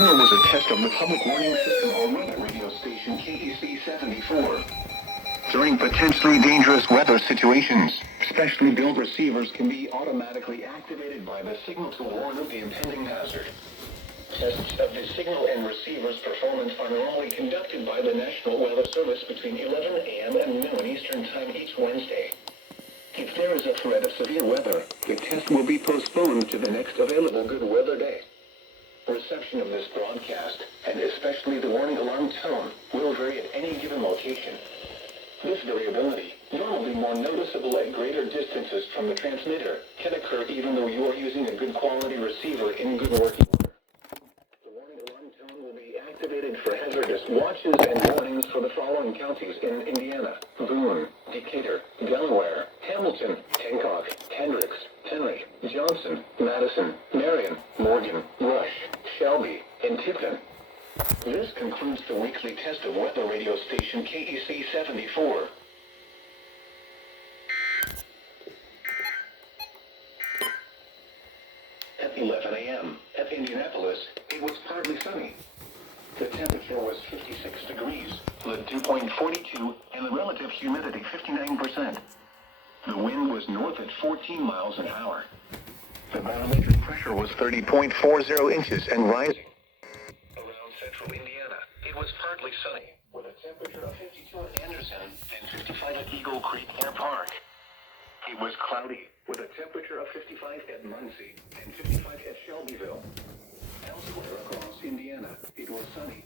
signal was a test of the public warning system on weather radio station KEC74. During potentially dangerous weather situations, specially built receivers can be automatically activated by the signal to warn of the impending hazard. Tests of the signal and receiver's performance are normally conducted by the National Weather Service between 11 a.m. and noon Eastern Time each Wednesday. If there is a threat of severe weather, the test will be postponed to the next available good weather day. Reception of this broadcast, and especially the warning alarm tone, will vary at any given location. This variability, normally more noticeable at greater distances from the transmitter, can occur even though you are using a good quality receiver in good working order. The warning alarm tone will be activated for hazardous watches and warnings for the following counties in Indiana: Boone, Decatur, Delaware, Hamilton, Hancock, Hendricks, Henry, Johnson, Madison, Marion, Morgan, Rush, Shelby, and Tipton. This concludes the weekly test of weather radio station KEC74. At 11 a.m. at Indianapolis, it was partly sunny. The temperature was 56 degrees, with dew point 42, and the relative humidity 59%. The wind was north at 14 miles an hour. The barometric pressure was 30.40 inches and rising. Around central Indiana, it was partly sunny, with a temperature of 52 at Anderson and 55 at Eagle Creek Air Park. It was cloudy, with a temperature of 55 at Muncie and 55 at Shelbyville. Elsewhere across Indiana, it was sunny,